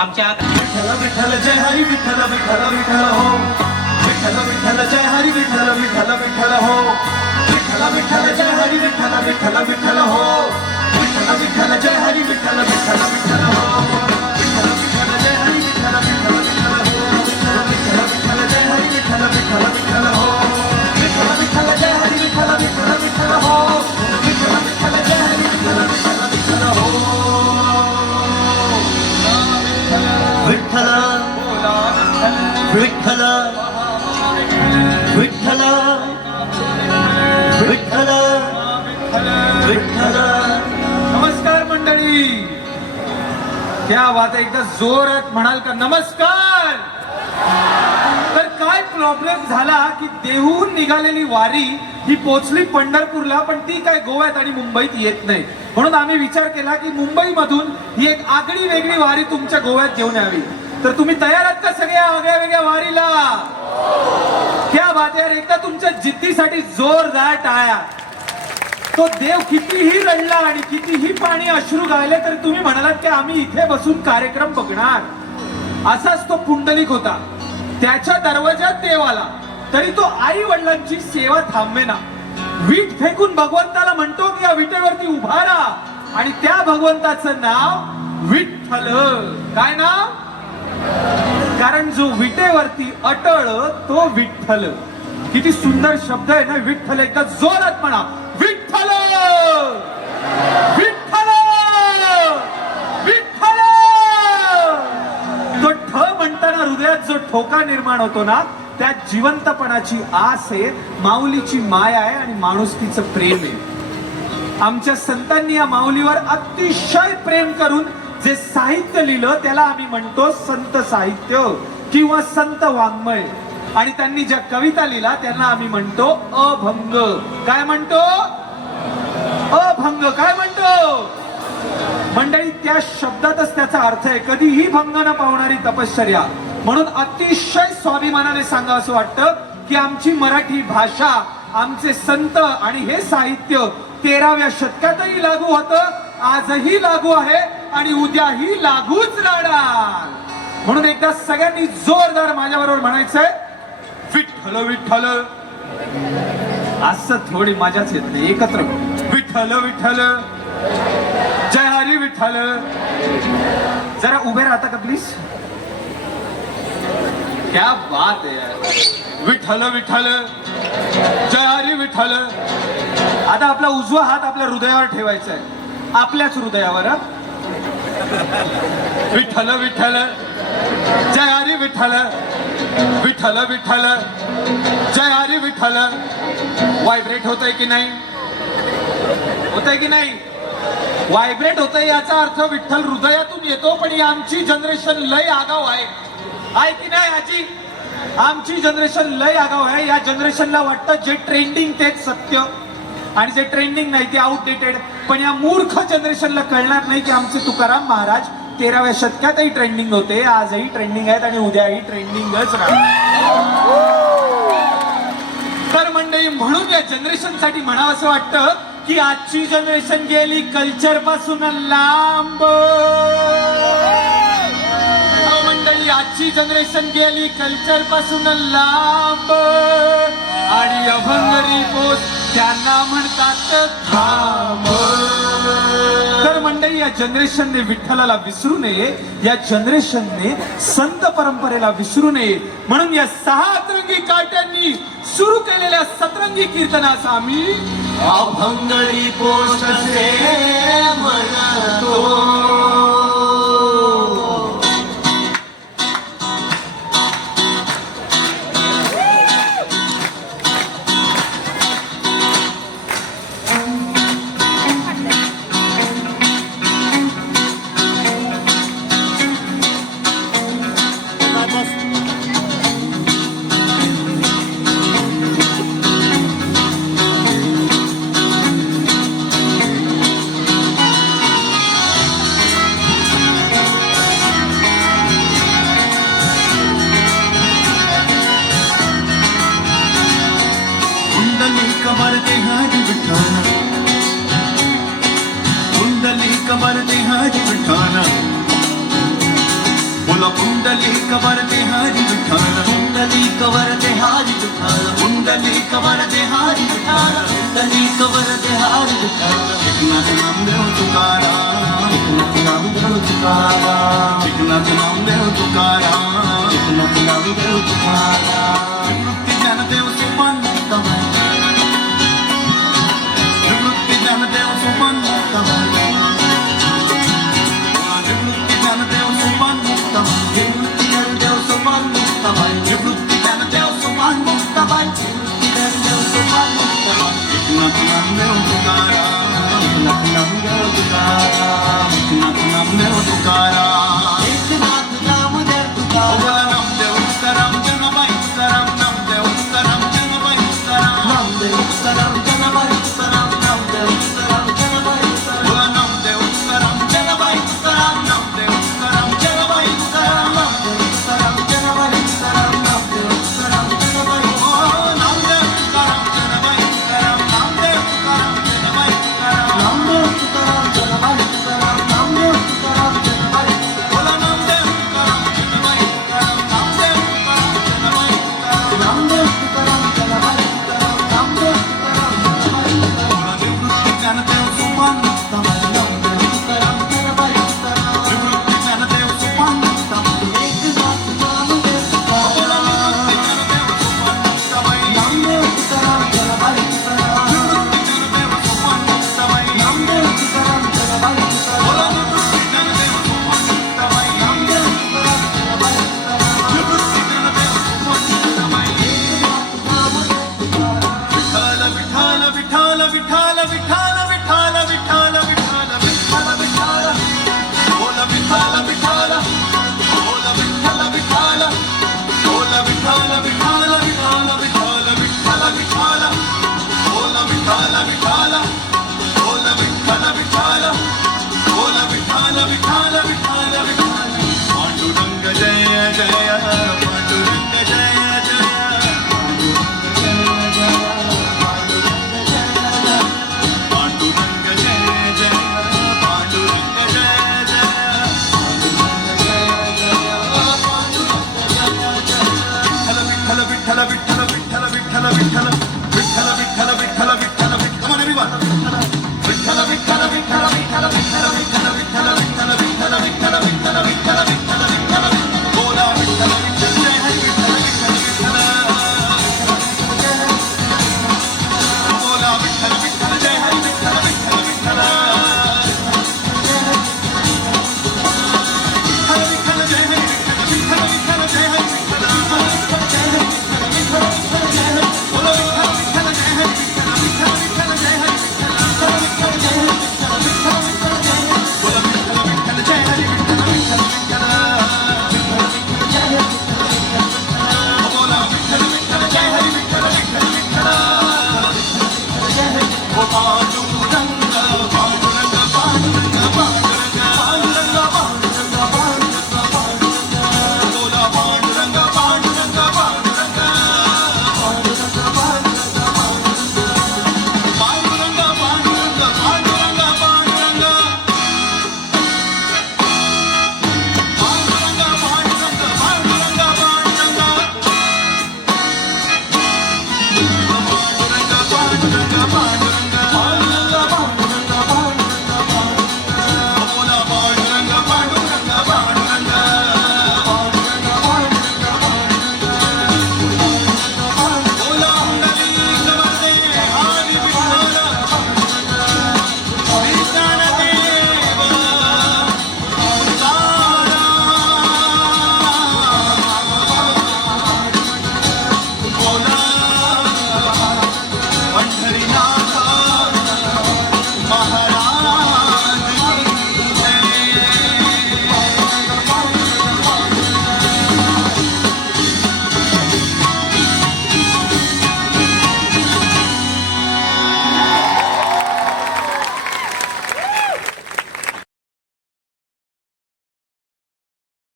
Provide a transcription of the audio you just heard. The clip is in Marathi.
आमच्या विठ्ठल विठ्ठल जय हरी विठ्ठल विठ्ठल विठ्ठल हो. विठ्ठल विठ्ठल जय हरी विठ्ठल विठ्ठल विठ्ठल हो. विठ्ठल विठ्ठल जय हरी विठ्ठल विठ्ठल विठ्ठल हो. विठ्ठल विठ्ठल जय हरी विठ्ठल विठ्ठल विठ्ठल हो. क्या बात आहे एकदा जोरात म्हणाल का नमस्कार! तर काय प्रॉब्लेम झाला की देहून निघालेली वारी ही पोचली पंढरपूरला पण ती काय गोव्यात आणि मुंबईत येत नाही. म्हणून आम्ही विचार केला की मुंबईमधून ही एक आगळी वेगळी वारी तुमच्या गोव्यात घेऊन यावी. तर तुम्ही तयार आहात का सगळ्या वेगळ्या वेगळ्या वारीला? क्या बात यार एकदा तुमच्या जिद्दीसाठी जोरदार टाळ्या. तो देव कितीही रडला आणि कितीही पाणी अश्रू गायले तरी तुम्ही म्हणालात की आम्ही इथे बसून कार्यक्रम बघणार. असाच तो पुंडलिक होता. त्याच्या दरवाजात देव आला. तरी तो आई वडिलांची सेवा थांबेना वीट फेकून भगवंताला म्हणतो की या विटेवरती उभा राहा. आणि त्या भगवंताचं नाव विठ्ठल. काय नाव? कारण जो विटेवरती अटळ तो विठ्ठल. किती सुंदर शब्द आहे ना विठ्ठल एकदा जोरात म्हणा विठ्ठल विठ्ठल विठ्ठल तो ठ म्हणताना हृदयात जो ठोका निर्माण होतो ना त्या जिवंतपणाची आस आहे माऊलीची माया आहे आणि माणुसकीचं प्रेम आहे. आमच्या संतांनी या माऊलीवर अतिशय प्रेम करून जे साहित्य लिहिलं त्याला आम्ही म्हणतो संत साहित्य किंवा संत वाङ्मय. आणि त्यांनी ज्या कविता लिहिला त्यांना आम्ही म्हणतो अभंग. काय म्हणतो? अभंग. काय म्हणतो? मंडळी त्या शब्दातच त्याचा अर्थ आहे कधीही भंग न पावणारी तपश्चर्या. म्हणून अतिशय स्वाभिमानाने सांगा असं वाटतं की आमची मराठी भाषा आमचे संत आणि हे साहित्य तेराव्या शतकातही लागू होतं आजही लागू आहे आणि उद्याही लागूच राहणार. म्हणून एकदा सगळ्यांनी जोरदार माझ्याबरोबर म्हणायचंय विठ्ठल विठ्ठल. असं थोडी मजाच येत नाही एकत्र विठ्ठल विठ्ठल. जय हरी विठ्ठल. जरा उभे राहता का प्लीज क्या बात आहे यार। विठ्ठल विठ्ठल। जय हरी विठ्ठल। आता आपला उजवा हात आपल्या हृदयावर ठेवायचा आहे. आपल्याच हृदयावर हं? विठ्ठल विठ्ठल। जय हरी विठ्ठल। विठ्ठल विठ्ठल। जय हरी विठ्ठल। व्हायब्रेट आहे की नाही? होतंय की नाही? व्हायब्रेट आहे याचा अर्थ विठ्ठल हृदयातून येतो पण ही आमची जनरेशन लय आगाव आहे. आहे की नाही आजी? आमची जनरेशन लय आगाव आहे. या जनरेशनला वाटतं जे ट्रेंडिंग तेच सत्य. आणि जे ट्रेंडिंग नाही ते आउटडेटेड पण या मूर्ख जनरेशनला कळणार नाही की आमचे तुकाराम महाराज तेराव्या शतकातही ट्रेंडिंग होते आजही ट्रेंडिंग आहेत आणि उद्याही ट्रेंडिंगच तर मंडळी म्हणून या जनरेशनसाठी म्हणावं असं वाटतं की आजची जनरेशन गेली कल्चरपासून लांब. आजची जनरेशन गेली कल्चरपासून लांब. आणि अभंगरी पोच त्यांना म्हणतात तर मंडळी या जनरेशनने विठ्ठलाला विसरू नये या जनरेशनने संत परंपरेला विसरू नये. म्हणून या सहा अतरंगी काट्यांनी सुरू केलेल्या सतरंगी कीर्तनाचा आम्ही अभंगळी पोष म्हणतो. हाजी बिठाना कुंडली कमर दे हाजी बिठाना बोला कुंडली कमर दे हाजी बिठाना कुंडली कमर दे हाजी बिठाना कुंडली कमर दे हाजी बिठाना कुंडली कमर दे हाजी बिठाना इतना नाम देव तुकारा इतना नाम देव तुकारा इतना नाम देव तुकारा इतना नाम देव